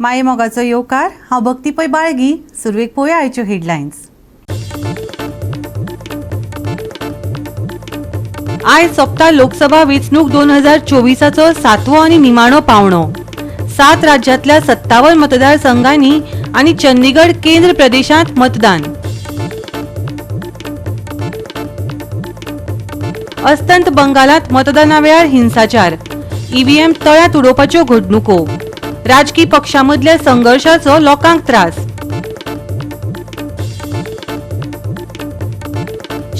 माये मोगाचो येवकार हांव भक्ती पै बाळगी. सुरवेक पळोवया आयच्यो हेडलायन्स. आयज सोंपता लोकसभा वेंचणूक 2024चो 7वो आनी निमाणो पावणो. 7 राज्यांतल्या 57 मतदारसंघांनी आनी चंदीगड केंद्र प्रदेशांत मतदान. अस्तंत बंगालात मतदाना वेळार हिंसाचार. ईव्हीएम तळ्यांत उडोवपाच्यो घडणुको. राजकी पक्षांमदल्या संघर्शाचो लोकांक त्रास.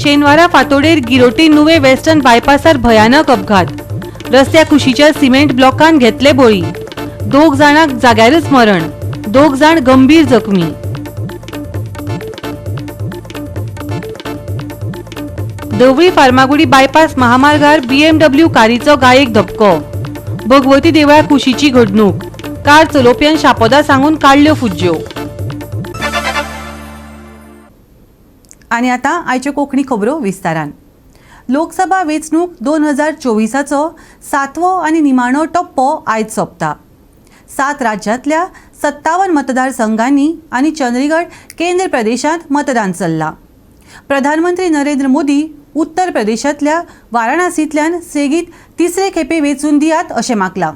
शेनवारा फांतोडेर गिरोटी नुवे वेस्टर्न बायपासार भयानक अपघात. रस्त्या कुशीच्या सिमेंट ब्लॉकान घेतले बळी. 2 जाणांक जाग्यारच मरण. 2 जाण गंभीर जखमी. धवळी फार्मागुडी बायपास महामार्गार बीएमडब्ल्यू कारीचो गायेक धपको. भगवती देवळा कुशीची घडणूक. कार चलोवप्यान शापोदा सांगून काडल्यो फुज्ज्यो. आनी आतां आयच्यो कोंकणी खबरो विस्तारान. लोकसभा वेंचणूक 2024चो 7वो आनी निमाणो टप्पो आयज सोंपता. 7 राज्यांतल्या 57 मतदारसंघांनी आनी चंदीगड केंद्र प्रदेशांत मतदान चल्लां. प्रधानमंत्री नरेंद्र मोदी उत्तर प्रदेशांतल्या वाराणसींतल्यान सेगीत तिसरे खेपे वेंचून दियात अशें मागलां.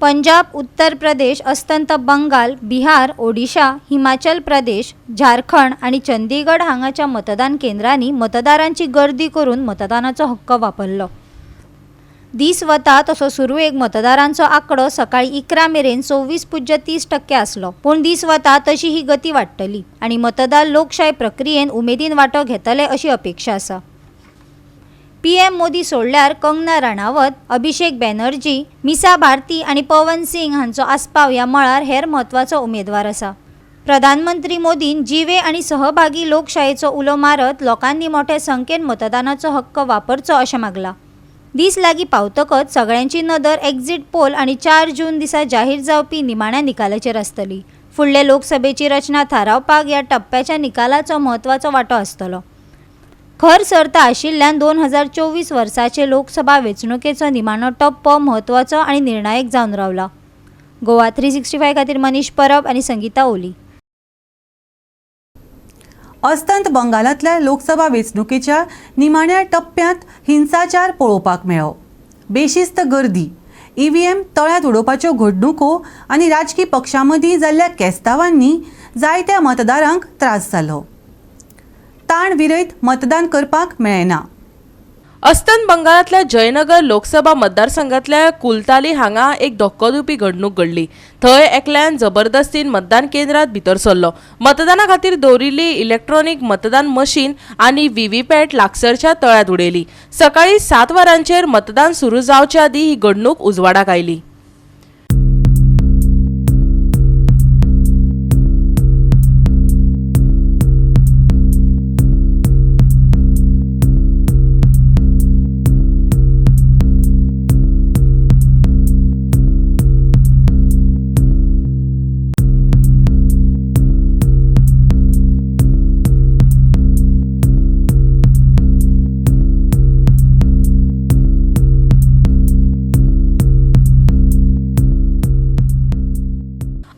पंजाब, उत्तर प्रदेश, अस्तंत बंगाल, बिहार, ओडिशा, हिमाचल प्रदेश, झारखंड आणि चंदीगड हांगाच्या मतदान केंद्रांनी मतदारांची गर्दी करून मतदानाचो हक्क वापरलो. दीस वता तसो सुरवेक मतदारांचो आंकडो सकाळी 11 मेरेन 24.30% आसलो. पूण दीस वता तशी ही गती वाडटली आणि मतदार लोकशाय प्रक्रियेन उमेदीन वांटो घेतले अशी अपेक्षा आसा. पीएम मोदी सोडल्यार कंगना राणावत, अभिषेक बॅनर्जी, मिसा भारती आणि पवन सिंग हांचो आस्पाव ह्या मळार हेर म्हत्वाचो उमेदवार आसा. प्रधानमंत्री मोदीन जिवे आणि सहभागी लोकशायेचो उलो मारत लोकांनी मोठ्या संख्येन मतदानाचो हक्क वापरचो अशें मागलां. दीस लागीं पावतकच सगळ्यांची नदर एक्झिट पोल आणि 4 जून दिसा जाहीर जावपी निमाण्या निकालाचेर आसतली. फुडले लोकसभेची रचना थारावपाक ह्या टप्प्याच्या निकालाचो म्हत्वाचो वांटो आसतलो. खर सर्त आशिल्ल्यान 2024 वर्साचे लोकसभा वेंचणुकेचो निमाणो टप्पो म्हत्वाचो आनी निर्णायक जावन रावला. गोवा 365 खातीर मनीष परब आनी संगीता ओली. अस्तंत बंगालांतल्या लोकसभा वेंचणुकेच्या निमाण्या टप्प्यांत हिंसाचार पळोवपाक मेळ्ळो. बेशिस्त गर्दी, ईव्हीएम तळ्यांत उडोवपाच्यो घडणुको आनी राजकी पक्षांमदीं जाल्ल्या केस्तांवांनी जायत्या मतदारांक त्रास जालो. ताण विरयत मतदान करपाक मेळना. अस्तंत बंगालांतल्या जयनगर लोकसभा मतदारसंघांतल्या कुलताली हांगा एक धक्को दिवपी घडणूक घडली. थंय एकल्यान जबरदस्तीन मतदान केंद्रांत भितर सरलो. मतदाना खातीर दवरिल्ली इलेक्ट्रॉनिक मतदान मशीन आनी व्हीव्हीपॅट लागसरच्या तळ्यांत उडयली. सकाळी 7 वरांचेर मतदान सुरू जावचे आदीं ही घडणूक उजवाडाक आयली.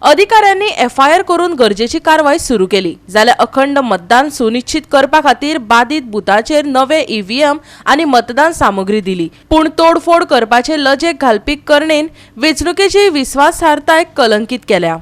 अधिकाऱ्यांनी एफआयआर करून गरजेची कारवाई सुरू केली. जाल्यार अखंड मतदान सुनिश्चित करपा खातीर बाधित बुथांचेर नवे ईव्हीएम आनी मतदान सामुग्री दिली. पूण तोडफोड करपाचे लजेक घालपी करणेन वेंचणुकेची विस्वासार्हताय कलंकीत केल्या.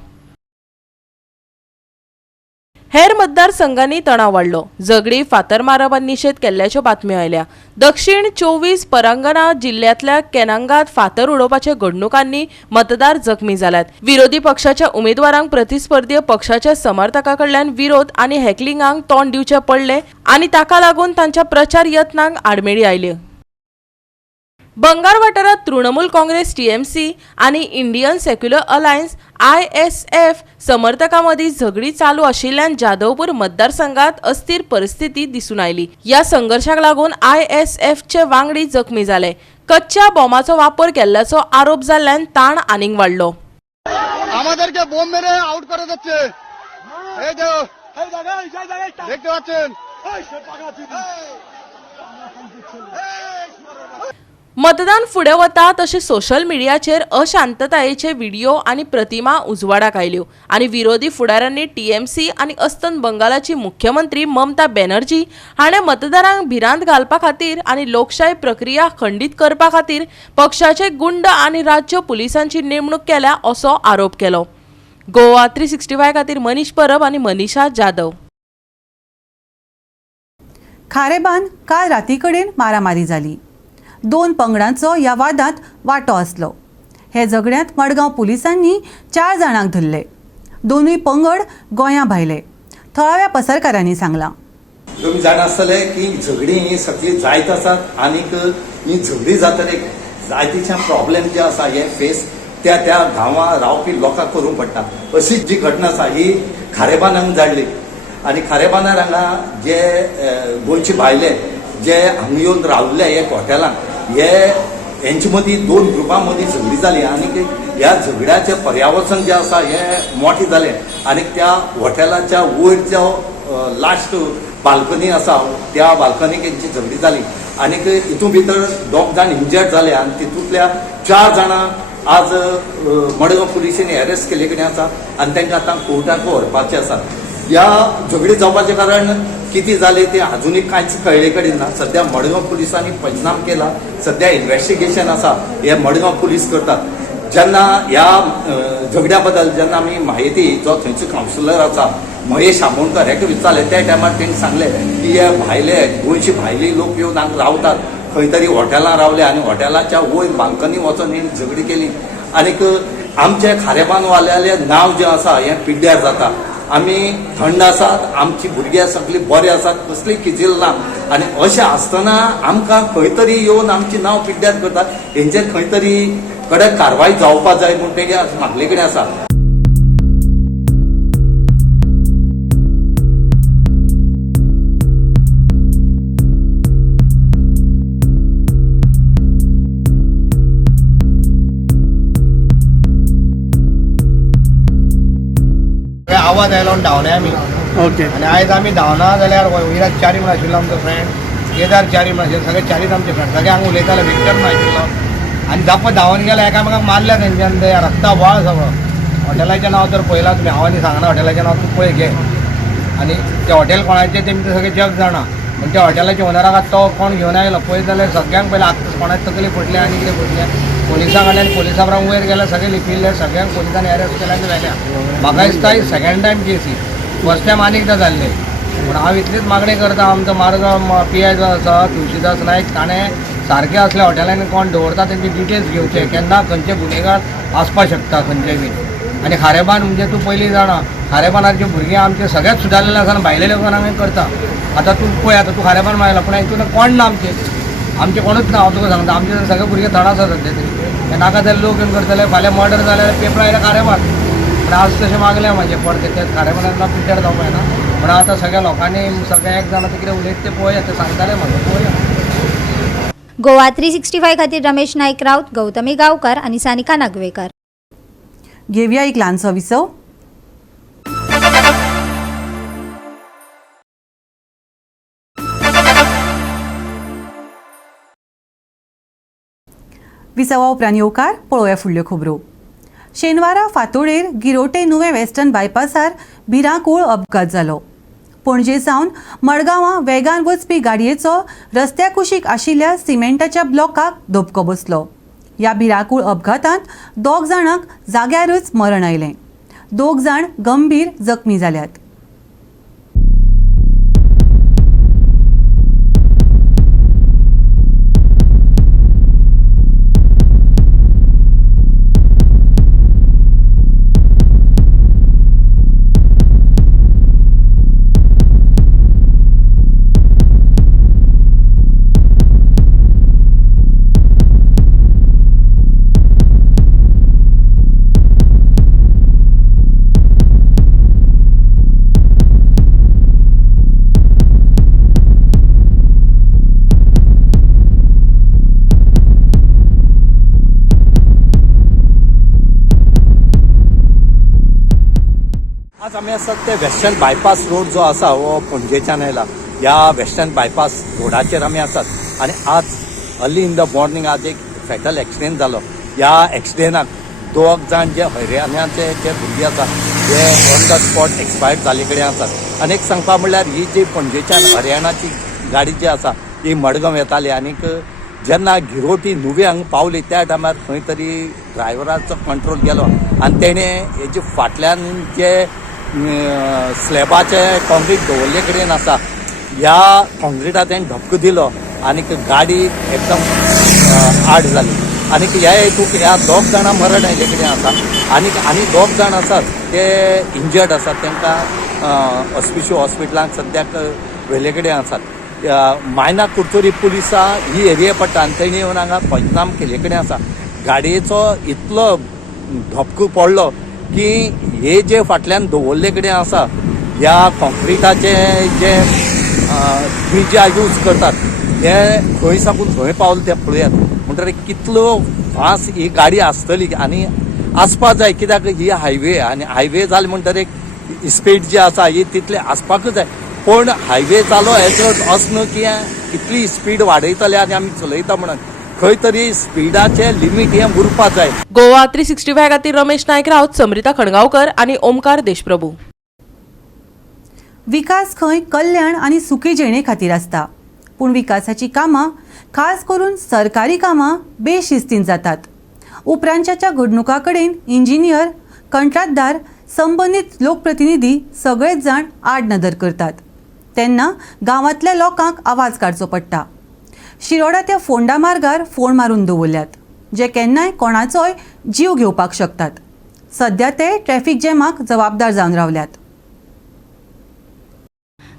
हेर मतदारसंघांनी तणाव वाडलो. झगडी, फातर मारप आनी निशेध केल्ल्याच्यो बातम्यो आयल्या. दक्षिण 24 परगना जिल्ल्यांतल्या केनांगात फातर उडोवपाच्या घडणुकांनी मतदार जखमी जाल्यात. विरोधी पक्षाच्या उमेदवारांक प्रतिस्पर्धी पक्षाच्या समर्थकां कडल्यान विरोध आनी हॅकलिंगांक तोंड दिवचे पडले आनी ताका लागून तांच्या प्रचार यत्नांक आडमेळी आयल्यो. बंगाल वाठारात तृणमूल काँग्रेस टीएमसी आनी इंडियन सेक्युलर अलायन्स आयएसएफ समर्थकां मदीं झगडी चालू आशिल्ल्यान जाधवपूर मतदारसंघात अस्थिर परिस्थिती दिसून आयली. ह्या संघर्शाक लागून आयएसएफचे वांगडी जखमी जाले. कच्च्या बॉम्बाचो वापर केल्ल्याचो आरोप जाल्ल्यान ताण आनीक वाडलो. আমাদেরকে বোম মেরে আউট করে দিচ্ছে। এই যে দেখতে পাচ্ছেন मतदान फुडें वता तशें सोशल मिडियाचेर अशांततायेचे व्हिडिओ आनी प्रतिमा उजवाडाक आयल्यो आनी विरोधी फुडाऱ्यांनी टीएमसी आनी अस्तंत बंगालाची मुख्यमंत्री ममता बॅनर्जी हाणें मतदारांक भिरांत घालपा खातीर आनी लोकशाय प्रक्रिया खंडीत करपा खातीर पक्षाचे गुंड आनी राज्य पुलिसांची नेमणूक केल्या असो आरोप केलो. गोवा 365 खातीर मनीष परब आनी मनीषा जाधव. खारेबान काल राती कडेन मारामारी जाली. 2 पंगडांचो ह्या वादांत वांटो आसलो. हे झगड्यांत मडगांव पुलिसांनी 4 जाणांक धरले. दोनूय पंगड गोंया भायले, थळाव्या पत्रकारांनी सांगलां. तुम्ही जाण आसतले की झगडी ही सगळी जायत आसात आनीक ही झगडी जातले जायतीचे प्रॉब्लेम जे आसा हे फेस त्या गांवां रावपी लोकांक करूंक पडटा. अशी जी घटना आसा ही खारेबानाक जाल्ली आनी खारेबानार हांगा जे गोंयचे भायले जे हांगा येवन रावल्ले एक हॉटेलांत हेंचे मदीं 2 ग्रुपां मदीं झगडी जाली आनीक ह्या झगड्याचें पर्यावरण जें आसा हें मोठें जालें आनीक त्या हॉटेलाच्या वयर जो लास्ट बाल्कनी आसा त्या बाल्कनीक हेंची झगडी जाली आनीक हितून भितर 2 जाण इंजर्ड जाले आनी तितूंतल्या 4 जाणां आज मडगांव पुलिसेनी अरेस्ट केले कडेन आसा आनी तांकां आतां कोर्टाक व्हरपाचें आसा. ह्या झगडी जावपाचें कारण किती झाले ते अजूनही कांयच कळले कडेन ना. सध्या मडगांव पुलिसांनी पंचनाम केला. सध्या इन्व्हेस्टिगेशन आसा हे मडगांव पुलीस करतात. जेन्ना ह्या झगड्या बद्दल जेन्ना आमी म्हायती जो थंयचो कावन्सिलर आसा महेश आमोणकर हेका विचारले त्या टायमार तेणी सांगले की हे भायले गोंयचे भायले लोक येवन हांगा रावतात, खंय तरी हॉटेलां रावले आनी हॉटेलाच्या वयर बाल्कनी वचून हेणी झगडी केली आनीक आमचे खारेबानवाल्याले नांव जें आसा हें पिड्ड्यार जाता. आमी थंड आसात, आमची भुरगीं सगळीं बरे आसात, कसलीं किजील ना आनी अशें आसतना आमकां खंय तरी येवन आमची नांव पिड्ड्यार करतात. हेंचेर खंय तरी कडक कारवाय जावपा जाय म्हूण तेगे म्हागले कडेन आसा. आवाज आयलो आनी धांवले आमी. ओके. आनी आयज आमी धांवना जाल्यार विराज च्यारी म्हण आशिल्लो आमचो फ्रेंड, केदार च्यारी म्हण आशिल्लो, सगळे चारीच आमचे फ्रेंड, सगळे हांगा उलयताले. विक्टर म्हण आशिल्लो आनी जाप धांवन गेले एकामेकाक मारल्या तेंच्यान ते रस्ता बोळ सगळो. हॉटेलाचें नांव तर पळयलां तुमी, हांव आनी सांगना हॉटेलाचें नांव तूं पळय घे. आनी ते हॉटेल कोणाचें तेमी सगळे जग जाणा. पूण त्या हॉटेलाच्या ओनराक आतां तो कोण घेवन आयलो पळय जाल्यार सगळ्यांक पयलें आत्ताच कोणाचे तकली फुटले आनी कितें फुटलें. पुलिसां कडल्यान पुलिसां बरोबर वयर गेले, सगळे लिपिल्ले, सगळ्यांक पुलिसांनी अरेस्ट केले आनी व्हेल्या. म्हाका दिसता ही 2nd टायम केस ही, फर्स्ट टायम आनी एकदां जाल्ले. पूण हांव इतलीच मागणी करता आमचो मारगांव PI जो आसा तुळशीदास नायक ताणें सारकें असल्या हॉटेलांनी कोण दवरता तेंचे डिटेल्स घेवचे, केन्ना खंयचे गुन्हेगार आसपाक शकता खंयचे बी. आनी खारेबान म्हणजे तूं पयलीं जाणा खारेबानाचे भुरगीं आमचे सगळ्याच सुदारलेले आसा आनी भायले लोकांक हांवें करता. आतां तूं पळय, आतां तूं खारेबान मागला पूण हितून कोण ना आमचे कोणूच ना. हांव तुका सांगता आमचे सगळे भुरगे थोडा आसा सध्या तरी नाका जाल्यार लोक येवन करतले. फाल्यां मर्डर जाल्यार पेपर आयल्या खारेबान. पूण आज तशें मागलें म्हाजें परते ते खारेबानाक पिड्ड्यार जावपाक ना. पूण आतां सगळ्या लोकांनी सगळे एक जाण कितें उलयता ते पळोवया, ते सांगताले म्हाका पळोवया. गोवा 365 खातीर रमेश नायक राऊत, गौतमी गांवकार आनी सानिका नागवेकर. घेवया एक ल्हानसो विसव. विसवा उपरांत येवकार पळोवया फुडल्यो खबरो. शेनवारा फांतोडेर गिरोटे नुवें वेस्टर्न बायपासार भिरांकूळ अपघात जालो. पणजे सावन मडगांवां वेगान वचपी गाडयेचो रस्त्या कुशीक आशिल्ल्या सिमेंटाच्या ब्लॉकाक धपको बसलो. ह्या भिरांकूळ अपघातांत 2 जाणांक जाग्यारच मरण आयलें. 2 जाण गंभीर जखमी जाल्यात. आज आमी आसात ते वेस्टर्न बायपास रोड जो आसा हो पणजेच्यान आयला. ह्या वेस्टर्न बायपास रोडाचेर आमी आसात आनी आज अर्ली इन द मॉर्निंग आज एक फॅटल एक्सिडेंट जालो. ह्या एक्सिडेंटाक 2 जाण जे हरियाणाचे जे भुरगीं आसा ते ऑन द स्पॉट एक्सपायर्ड जाले कडेन आसात. आनी एक सांगपा म्हणल्यार ही जी पणजेच्यान हरियाणाची गाडी जी आसा ही मडगांव येताली आनीक जेन्ना गिरोटी नुवे हांगा पावली त्या टायमार खंय तरी ड्रायव्हराचो कंट्रोल गेलो आनी तेणें हेजे फाटल्यान जे स्लॅबाचे कॉन्क्रीट दवरले कडेन आसा ह्या कॉन्क्रिटाक तेणें धपको दिलो आनीक गाडी एकदम आड जाली. आनीक ह्या हेतूक ह्या 2 जाणां मरण आयले कडेन आसा आनी 2 जाण आसात ते इंजर्ड आसात. तांकां ऑस्पिशियो हॉस्पिटलांत सद्याक व्हेले कडेन आसात. मायना कुर्तोरी पुलिसां ही एरिया पडटा आनी तेणी येवन हांगा पंचनाम केले कडेन आसा. गाडयेचो इतलो धपको पडलो की हे जे फाटल्यान दवरले कडेन आसा ह्या कॉन्क्रिटाचे जे तुमी जे यूज करतात हे खंय साकून खंय पावले ते पळयात. म्हणटकीर कितलो फास्ट ही गाडी आसतली आनी आसपा जाय कित्याक ही हायवे आनी हायवे जाले म्हणटकीर स्पीड जी आसा ही तितली आसपाकूच जाय. पण हायवे जालो हेचो अर्थ न्हू की इतली स्पीड वाडयतले आनी आमी चलयता म्हणून खंय तरी स्पिडाचे लिमीट हे उरपा जाय. गोवा 365 खातीर रमेश नायक राऊत, समृता खणगांवकर आनी ओमकार देशप्रभू. विकास खंय कल्याण आनी सुखी जिणे खातीर आसता पूण विकासाची कामां खास करून सरकारी कामां बेशिस्तीन जातात. उपरांतच्या घडणुका कडेन इंजिनियर, कंत्राटदार, संबंदीत लोकप्रतिनिधी सगळेच जाण आड नदर करतात. तेन्ना गांवांतल्या लोकांक आवाज काडचो पडटा. शिरोडा त्या फोंडा मार्गार फोंड मारून दवरल्यात जे केन्नाय कोणाचोय जीव घेवपाक शकतात. सध्या ते ट्रॅफिक जॅमाक जबाबदार जावन रावल्यात.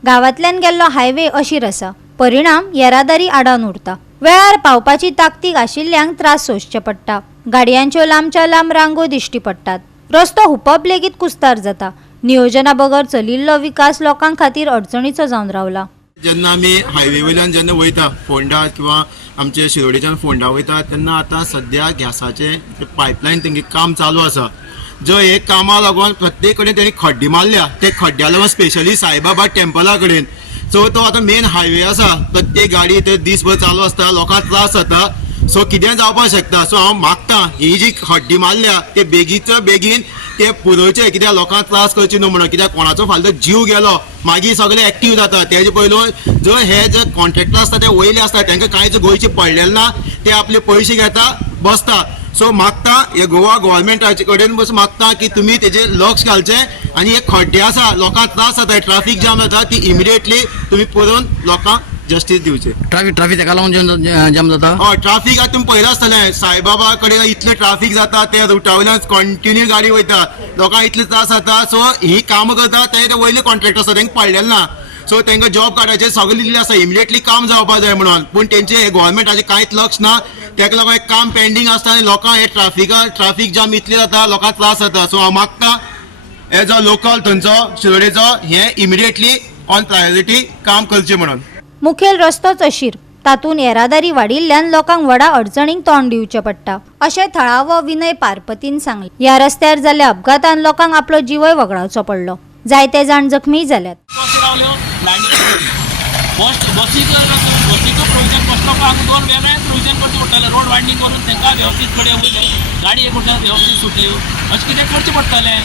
गांवांतल्यान गेल्लो हायवे अशीर आसा. परिणाम येरादारी आडावन उरता. वेळार पावपाची ताकतीक आशिल्ल्यांक त्रास सोंसचे पडटा. गाडयांच्यो लांबच्या लांब रांगो दिश्टी पडटात. रस्तो हुपप लेगीत कुस्तार जाता. नियोजना बगर चलिल्लो विकास लोकां खातीर अडचणीचो जावन रावला. जेन्ना आमी हायवे वयल्यान जेन्ना वयता फोंडा किंवा आमचे शिरोडेच्यान फोंडा वयता तेन्ना आतां सद्या गॅसाचे पायपलायन तेंगे काम चालू आसा. जो हे कामा लागून प्रत्येक कडेन तेणी खड्डे मारल्या. ते खड्ड्या लागून स्पेशली साईबाबा टेंपला कडेन सो तो आतां मेन हायवे आसा. प्रत्येक गाडी ते दीसभर चालू आसता. लोकांक त्रास जाता. सो कितें जावपाक शकता. सो हांव मागता ही जी खड्डे मारल्या ते बेगीच्या बेगीन ते पुरोवचे कित्याक लोकांक त्रास करचे न्हू म्हणून. कित्याक कोणाचो फाल्यां जीव गेलो मागीर सगळे एक्टीव जाता. तेजे पयलू जो हे जे कॉन्ट्रॅक्टर आसता ते वयले आसता तांकां कांयच गोंयचे पडलेले ना. ते आपले पयशे घेता बसता. सो मागता हे गोवा गव्हर्मेंटाचे कडेन बस मागता की तुमी तेजेर लक्ष घालचे आनी हे खड्डे आसा लोकांक त्रास जाता ट्रॅफिक जाम जाता ती इमिडिएटली तुमी पळोवन लोकांक जस्टीस दिवचे. ट्रॅफिक ताका लागून जाम जाता. हय ट्रॅफिक आतां तुमी पळयलां आसतलें साईबाबा कडेन इतलें ट्रॅफिक जाता ते रुटा वयल्यान कंटिन्यू गाडी वयता. लोकांक इतले त्रास जाता. सो ही काम करता ते वयले कॉन्ट्रॅक्टर आसा तांकां पडलेले ना. सो तांकां जॉब काडपाचें सगळें दिल्लें आसा इमिडिएटली काम जावपाक जाय म्हणून. पूण तेंचे गोव्हर्मेंटाचें कांयच लक्ष ना. ताका लागून एक काम पेंडींग आसता आनी लोकांक हे ट्रॅफिक जाम इतले जाता लोकांक त्रास जाता. सो हांव मागता एज अ लोकल थंयचो शिरोडेचो हे इमिडिएटली ऑन प्रायोरिटी काम करचें म्हणून. मुखेल रस्तोच अशीर. तातूंत येरादारी वाडिल्ल्यान लोकांक व्हडा अडचणींक तोंड दिवचें पडटा अशें थळावो विनय पारपतीन सांगलें. ह्या रस्त्यार जाल्ल्या अपघातान लोकांक आपलो जिवय वगडावचो पडलो. जायते जाण जखमी जाल्यात. बसीचो प्रोविजन बसलो का आमकां 2 वेगळे प्रोविजन करचें पडटलें. रोड वायडनींग करून तांकां वेवस्थीत कडेन वयले गाडी एक म्हटल्यार वेवस्थीत सुटल्यो अशें कितें करचें पडटलें.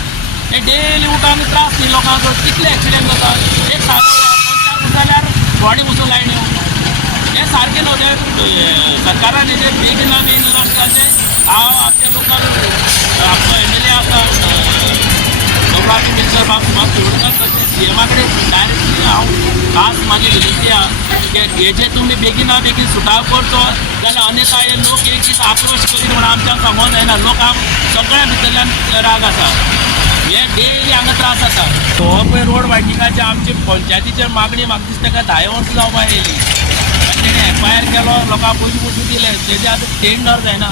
हे डेली उठान त्रास न्ही लोकांक. कितले एक्सिडेंट जाता. एक सारको जाल्यार बॉडी बसून लायण्यो हे सारकें न्हू. ते सरकारान हेजेर बेगीना बेगीन लक्ष घालचें. हांव आमच्या लोकल आपलो MLA आसा गौरव मिनिस्टर म्हाका शिरोडकर तशें CMA कडेन डायरेक्टली हांव खास म्हाजी विनंती आहा की हेजे तुमी बेगीना बेगीन सुटाव करचो जाल्यार अन्यथा हे लोक एक दीस आक्रोश करीत म्हणून आमच्यान सांगोन जायना. लोकांक सगळ्या भितरल्यान राग आसा. हे डेली हांगा त्रास आसा. हो पळय रोड वायडनींगाचे आमचे पंचायतीचे मागणी म्हाका दिसता ताका 10 वर्सां जावपाक येयली. तेणें एफआयआर केलो लोकांक पयशे दिले. तेजे आतां टेंडर जायना.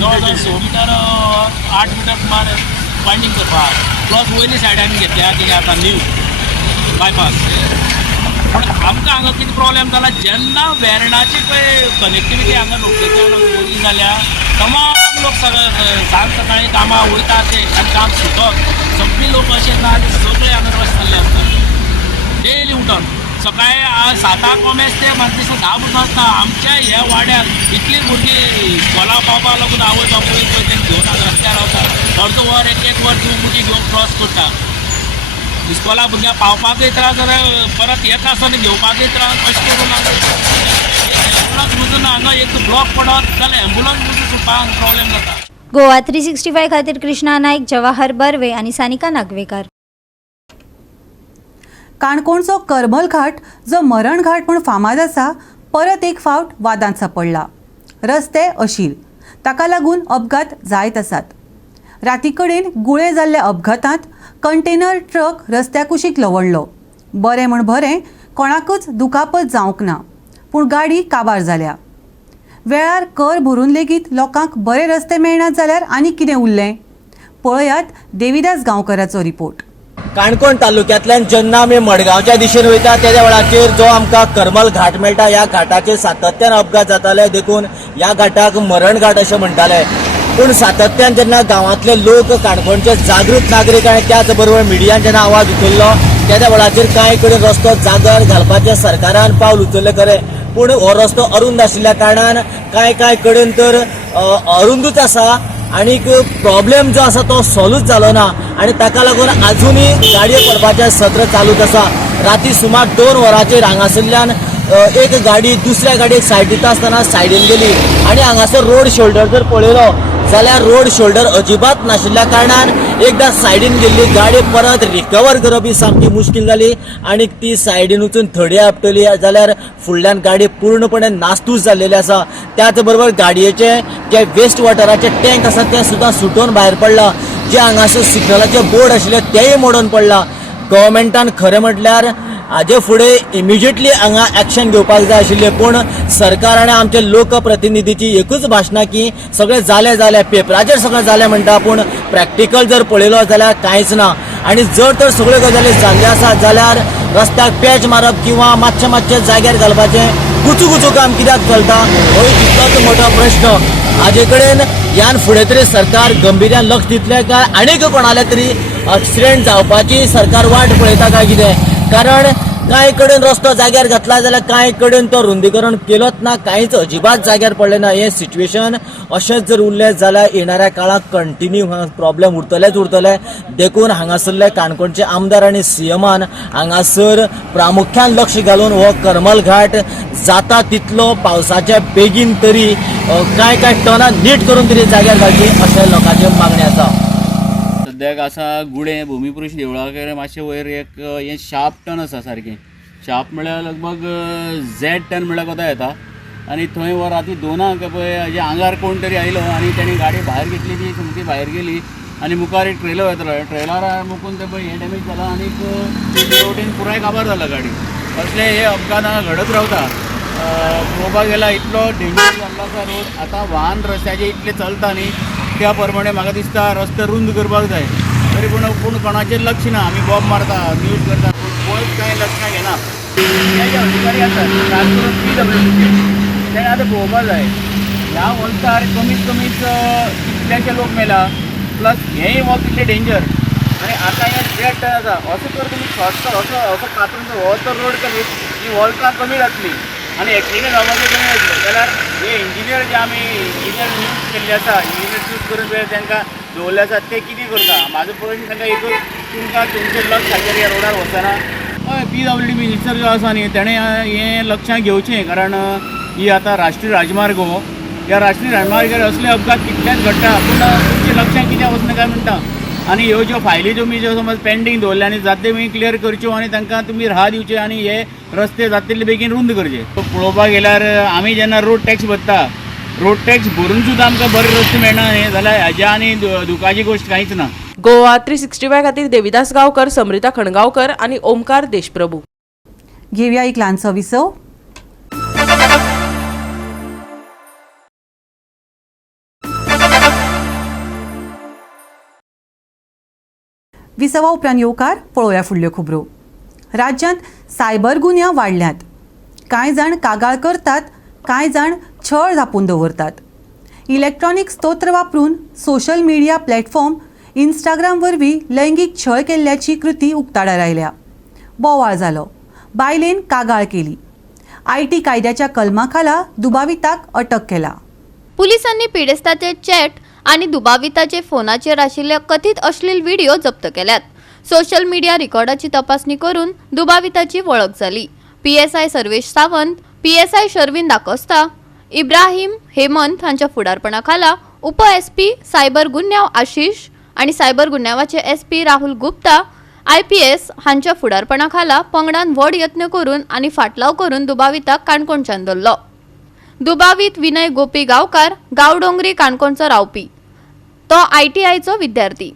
जवळ जवळ 6 मिटर 8 मिटर सुमार वायडनींग करपाक प्लस वयल्या सायडान घेतल्या कितें आतां न्यू बायपास. पूण आमकां हांगा कितें प्रॉब्लेम जाला जेन्ना वेर्णाची पळय कनेक्टिविटी हांगा लोकलची बरी जाल्या तमाम लोक सांज सकाळीं कामां वयता ते आनी काम सुटप सगळीं लोक अशे ना सगळे हांगा रस जाल्ले आसता डेली उठोन. सकाळी 7 कोमेस ते म्हणते 10 पसून आसता आमच्या ह्या वाड्यात इतली भुरगीं स्कॉला पावपा लागून आवय बापूय पळय तेंक घेवन रस्त्यार रावता अर्द वर एक वर ती भुरगीं घेवन क्रॉस करता इस्कॉला भुरग्यांक पावपाकय त्रास जाल्यार परत येता आसतना घेवपाकय त्रास अशें करून एम्बुलन्स मजून हांगा एक ब्लॉक पडत जाल्यार एम्बुलन्स मजून सुटपाक प्रॉब्लेम जाता. गोवा 365 खातीर कृष्णा नाईक, जवाहर बर्वे आणि सानिका नागवेकर. काणकोणचो करमल घाट जो मरण घाट म्हूण फामाद आसा परत एक फावट वादांत सापडला. रस्ते अशील ताका लागून अपघात जायत आसात. राती कडेन गुळे जाल्ल्या अपघातांत कंटेनर ट्रक रस्त्या कुशीक लवणलो. बरें म्हण बरें कोणाकूच दुखापत जावंक ना पूण गाडी काबार जाल्या. वेळार कर भरून लेगीत लोकांक बरे रस्ते मेळनात जाल्यार आनी कितें उरलें? पळयात देविदास गांवकराचो रिपोर्ट. काणकोण तालुक्यांतल्यान जेन्ना आमी मडगांवच्या दिशेन वयता त्या वेळाचेर जो आमकां करमल घाट मेळटा ह्या घाटाचेर सातत्यान अपघात जाताले देखून ह्या घाटाक मरण घाट अशें म्हणटाले. पूण सातत्यान जेन्ना गांवांतले लोक काणकोणचे जागृत नागरीक आनी त्याच बरोबर मिडियान जेन्ना आवाज उखल्लो त्या वेळाचेर कांय कडेन रस्तो जागर घालपाचें सरकारान पावल उचल्लें खरें पूण हो रस्तो अरुंद आशिल्ल्या कारणान कांय कडेन तर अरुंदूच आसा आनीक प्रॉब्लेम जो आसा तो सॉल्वूच जालो ना आनी ताका लागून आजुनूय गाडयो पडपाचें सत्र चालूच आसा. राती सुमार 2 वरांचेर हांगासरल्यान एक गाडी दुसऱ्या गाडयेक सायड दिता आसतना सायडीन गेली आनी हांगासर रोड शोल्डर जर पळयलो जाल्यार रोड शोल्डर अजिबात नाशिल्ल्या कारणान एकदां सायडीन गेल्ली गाडी परत रिकवर करप ही सामकी मुश्कील जाली आनी ती सायडीन वचून थडी आपटली जाल्यार फुडल्यान गाडी पूर्णपणे नास्तूस जाल्लेली आसा. त्याच बरोबर गाडयेचे जे वेस्ट वॉटराचे टँक आसा ते सुद्दां सुटून भायर पडला. जे हांगासर सिग्नलाचे बोर्ड आशिल्ले तेय मोडून पडला. गव्हर्मेंटान खरें म्हटल्यार हाजे फुडें इमिजिएटली हांगा एक्शन घेवपाक जाय आशिल्लें पूण सरकार आनी आमचे लोकप्रतिनिधीची एकूच भाशणां की सगळें जालें पेपराचेर सगळें जालें म्हणटा पूण प्रॅक्टिकल जर पळयलो जाल्यार कांयच ना. आनी जर तर सगळ्यो गजाली जाल्ल्यो आसात जाल्यार रस्त्याक पॅच मारप किंवा मातशें जाग्यार घालपाचें गुचू काम कित्याक चलता हो तितलोच मोठो प्रश्न. हाजे कडेन ह्यान फुडें तरी सरकार गंभीर्यान लक्ष दितलें काय आनीक कोणाले तरी एक्सिडेंट जावपाची सरकार वाट पळयता काय कितें? कारण कांय कडेन रस्तो जाग्यार घातला जाल्यार कांय कडेन तो रुंदीकरण केलोच ना, कांयच अजिबात जाग्यार पडलें ना. हें सिच्युएशन अशेंच जर उरलें जाल्यार येणाऱ्या काळाक कंटिन्यू प्रॉब्लेम उरतले. देखून हांगासरले काणकोणचे आमदार आनी सीएमान हांगासर प्रामुख्यान लक्ष घालून हो करमल घाट जाता तितलो पावसाच्या बेगीन तरी कांय टर्नां नीट करून तरी जाग्यार घालची अशें लोकांची मागणी आसा. सद्याक आसा गुळे भुमिपुरुष देवळा कडेन मातशें वयर एक हें शार्प टर्न आसा सारकें. शार्प म्हळ्यार लगभग Z टर्न म्हळ्यार कोता येता आनी थंय वर राती 2 पळय हाजे आंगार कोण तरी आयलो आनी तेणी गाडी भायर घेतली ती सामकी भायर गेली आनी मुखार एक ट्रेलर येतालो. ट्रेलरार मुकून ते पळय हें डॅमेज जाला आनीक तेवटेन पुराय काबार जाला गाडी. असले हे अपघात हांगा घडत रावता. पळोवपाक गेल्यार इतलो डेंजर जाल्लो आसा रोड. आतां वाहन रस्त्याचेर इतले चलता न्ही त्या प्रमाणे म्हाका दिसता रस्ते रुंद करपाक जाय. तरी पूण कोणाचेर लक्ष ना. आमी बॉब मारता न्यूज करता पूण कोण कांय लक्ष घेना. हे जे अधिकारी आसात खास करून PWCचे तेणें आतां पळोवपाक जाय ह्या वर्सार कमीत कितलेशे लोक मेला प्लस हेंय हो कितले डेंजर आनी आतां हे Z टर्न आसा असो तर तुमी शॉर्टकट असो कातरून हो तर रोड करीत ही वॉल्टां कमी जातली आनी एक्सिडेंट जावपाचें कमी जातलें. जाल्यार हे इंजिनियर जे आमी इंजिनियर यूज केल्ले आसा इंजिनियर यूज करून जे तांकां दवरले आसात ते कितें करता? म्हाजो प्रश्न तांकां एकूच तुमचें लक्ष हाचेर ह्या रोडार वचना. हय PWD मिनिस्टर जो आसा न्ही तेणें हें लक्षांत घेवचें कारण ही आतां राष्ट्रीय राजमार्ग हो. ह्या राष्ट्रीय राजमार्गार असले अपघात कितलेच घडटा पूण तुमच्या लक्षांत कित्याक वचना काय म्हणटा. आनी ह्यो ज्यो फायली तुमी ज्यो समज पेंडींग दवरले आनी जाता ते क्लियर करच्यो आनी तांकां तुमी राहा दिवचे आनी हे रस्ते जाता तितले बेगीन रुंद करचे. पळोवपाक गेल्यार आमी जेन्ना रोड टॅक्स भरता रोड टॅक्स भरून सुद्दां आमकां बरे रस्ते मेळना न्ही जाल्यार हाज्या आनी दुखाची गोश्ट कांयच ना. गोवा 365 खातीर देविदास गांवकर, समृता खणगांवकर आनी ओमकार देशप्रभू. घेवया एक ल्हानसो विसव. विसवा उपरांत येवकार पळोवया फुडल्यो खबरो. राज्यांत सायबर गुन्यांव वाडल्यात. कांय जाण कागाळ करतात, कांय जाण छळ झापून दवरतात. इलेक्ट्रॉनिक स्तोत्र वापरून सोशल मिडिया प्लॅटफॉर्म इंस्टाग्राम वरवीं लैंगीक छळ केल्ल्याची कृती उक्ताडार आयल्या. बोवाळ जालो. बायलेन कागाळ केली. IT कायद्याच्या कलमाखाला दुबाविताक अटक केला. पोलिसांनी पिडेस्ताचे चॅट आणि दुबाविताचे फोनाचेर आशिल्ले कथित अश्लील व्हिडिओ जप्त केल्यात. सोशल मीडिया रेकॉर्डाची तपासणी करून दुबाविताची वळख झाली. PSI सर्वेश सावंत, PSI शर्विन दाकोस्ता, इब्राहिम हेमंत हांच्या फुडारपणाखाला उप SP सायबर गुन्यांव आशिष आणि सायबर गुन्यांवाचे SP राहुल गुप्ता IPS हांच्या फुडारपणाखाला पंगडान व्हड यत्न करून आणि फाटलाव करून दुबाविताक काणकोणच्यान धरलो. दुबावीत विनय गोपी गांवकार गांवडोंगरी काणकोणचो रावपी. तो ITIचो विद्यार्थी.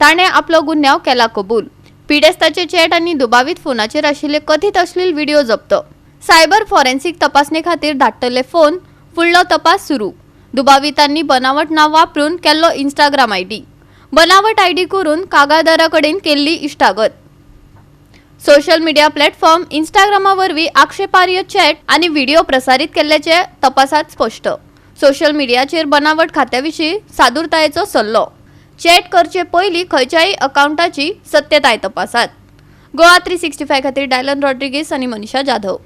ताणें आपलो गुन्यांव केला कबूल. पिडेस्ताचे चॅट आणि दुबावीत फोनाचेर आशिल्ले कथित अश्लील व्हिडिओ जप्त. सायबर फॉरेन्सिक तपासणे खातीर धाडटले फोन. फुडलो तपास सुरू. दुबावितांनी बनावट नाव वापरून केल्लो इंस्टाग्राम ID. बनावट ID करून कागाळदारा कडेन केल्ली इश्टागत. सोशल मीडिया प्लॅटफॉर्म इंस्टाग्रामा वरवीं आक्षेपार्ह चॅट आणि व्हिडिओ प्रसारीत केल्ल्याचे तपासात स्पष्ट. सोशल मीडियाचेर बनावट खात्याविशीं सादूरतायेचो सल्लो. चॅट करचे पयलीं खंयच्याय अकाउंटाची सत्यताय तपासात. गोवा 365 खातीर डायलन रॉड्रिगीस आणि मनीषा जाधव.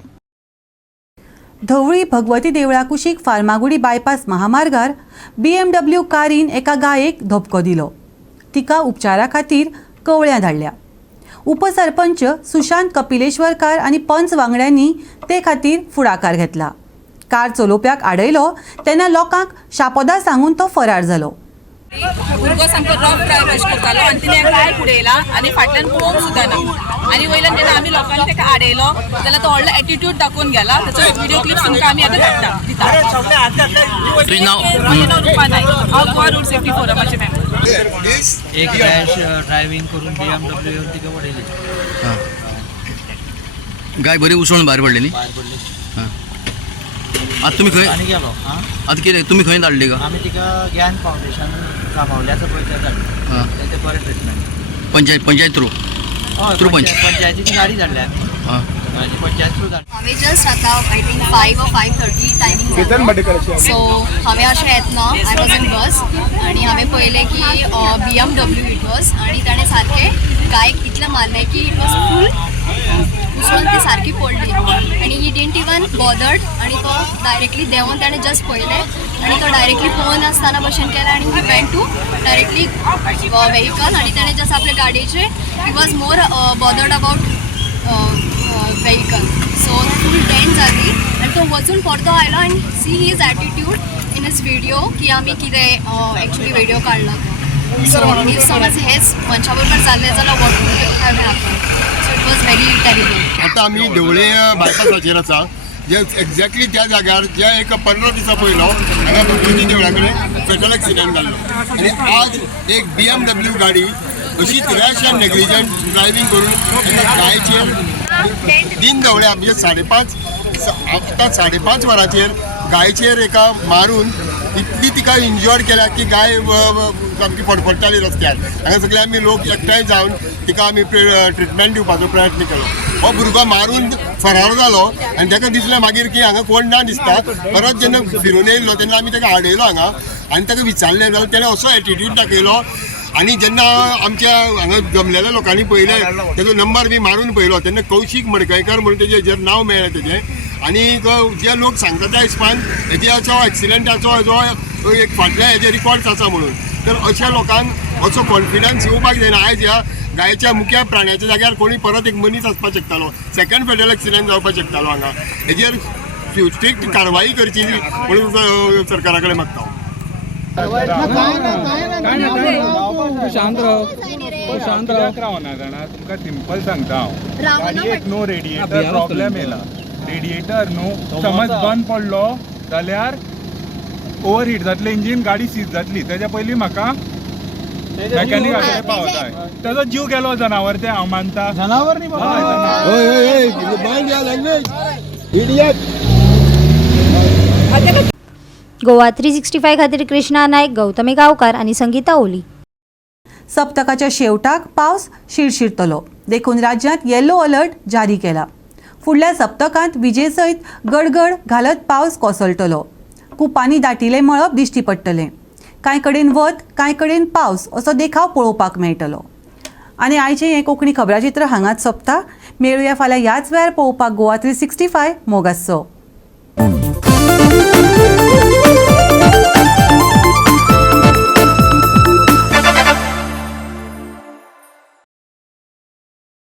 धवळी भगवती देवळा कुशीक फार्मागुडी बायपास महामार्गार BMW कारीन एका गायेक धपको दिलो. तिका उपचारा खातीर कवळ्या धाडल्या. उपसरपंच सुशांत कपिलेश्वरकार आणि पंच वांगड्यांनी ते खातीर फुडाकार घेतला. कार चलोवप्याक आडयलो तेन्ना लोकांक शापोदा सांगून तो फरार जालो. भुरगो सामको रफ ड्रायव्ह अशें करतालो आनी तिणें गाय उडयला आनी फाटल्यान पळोवंक सुद्दां ना. आनी वयल्यान जेन्ना आमी लोकांनी ताका आडयलो जाल्यार तो व्हडलो एटिट्यूड दाखोवन गेला. ताचो व्हिडिओ क्लिप्स तुमकां आमी आतां धाडटा. म्हजें नांव रुपा नायक. हांव गोवा रोड सेफ्टी फोरमाचे मेंबर. एक रॅश ड्रायव्हिंग करून BMW तिका उडयली. गाय बरी उसळून भायर पडलेली. आता तुम्ही खंय आनी गेलो. आता कितें तुमी खंय धाडली का? आमी तिका ज्ञान फावंडेशन कामावल्याचो पळय ते धाडली. ते बरें ट्रिटमेंट. पंचायत थ्रू थ्रू पंचायतीची गाडी धाडली आमी. पंचायत थ्रू धाडली. हांवें जस्ट आतां I think 5 or 5:30 timing. So हांवें अशें येतना आय वॉज इन बस आनी हांवें पळयलें की BMW इट वॉज आनी ताणें सारकें गायक इतलें मारलें की इट वॉज फूल उसळून ती सारकी पडली आनी ही डिडंट इवन बॉदर्ड आनी तो डायरेक्टली देंवून ताणें जस्ट पळयलें आनी तो डायरेक्टली पळोवन आसतना भशेन केलें आनी he went to directly vehicle आनी ताणें जस्ट आपल्या गाडयेचेर he was more bothered about vehicle. So full dent जाली आनी तो वचून परतो आयलो आनी see his attitude in his video की आमी कितें एक्चुली व्हिडिओ काडला. सो इफ समज हेच मनशा बरोबर जाल्लें जाल्यार what would have happen. So it was very terrible. आता आम्ही देवळे बायपासाचेर आसा जे एक्झॅक्टली त्या जाग्यार जे एक 15 दिसां पयलो हांगा भगवती देवळा कडेन फेटल एक्सिडेंट जाल्लो आनी आज एक BMW गाडी अशीच रॅश एंड नेग्लिजंट ड्रायव्हिंग करून गायचेर दिन देवळ्या म्हणजे 5:30 वरांचेर गायचेर एका मारून इतली तिका इंजर्ड केल्या की गाय सामकी फडफडटाली रस्त्यार. हांगा सगळे आमी लोक एकठांय जावन तिका आमी ट्रिटमेंट दिवपाचो प्रयत्न केलो. हो भुरगो मारून फरार जालो आनी ताका दिसलें मागीर की हांगा कोण ना दिसता. परत जेन्ना फिरून येयल्लो तेन्ना आमी ताका आडयलो हांगा आनी ताका विचारलें जाल्यार तेणें असो एटिट्यूड दाखयलो. आनी जेन्ना आमच्या हांगा जमलेल्या लोकांनी पळयलें तेजो नंबर बी मारून पळयलो तेन्ना कौशीक मडकयकर म्हणून तेजें हेजेर नांव मेळ्ळें तेजें. आनी जे लोक सांगता त्या हिसपान हेजो एक्सिडेंटाचो हेजो एक फाटल्या हेजे रिकॉर्ड्स आसा म्हणून. तर अशा लोकांक असो कॉन्फिडन्स येवपाक जायना. आयज ह्या गायच्या मुख्या प्राण्याच्या जाग्यार कोणी परत एक मनीस आसपाक शकतालो. सेकंड फेटल एक्सिडेंट जावपाक शकतालो हांगा. हेजेर स्ट्रिक्ट कारवाई करची म्हणून सरकारा कडेन मागता हांव. शांत रावना जाणा तुमकां सिंपल सांगता हांव. गाडयेक न्हू रेडिएटर प्रॉब्लेम येयला. रेडिएटर न्हू समज बंद पडलो जाल्यार ओवर हीट जातलें इंजीन गाडी सीज जातली. तेज्या पयलीं म्हाका मेकॅनिका कडेन पावताय. तेजो जीव गेलो जनावर ते हांव मानता. जनावर न्ही गोवा 365 खातीर कृष्णा नायक, गौतमी गांवकार आणि संगीता ओली. सप्तकाच्या शेवटाक पावस शिरशिरतलो देखून राज्यांत येलो अलर्ट जारी केला. फुडल्या सप्तकांत विजे सयत गडगड घालत पावस कोसळटलो. कुपांनी दाटिले मळब दिश्टी पडटलें. कांय कडेन वत, कांय कडेन पावस असो देखाव पळोवपाक मेळटलो. आनी आयचें हें कोंकणी खबराचित्र हांगाच सोंपता. मेळुया फाल्यां ह्याच वेळार पळोवपाक गोवा 365 मोगासो.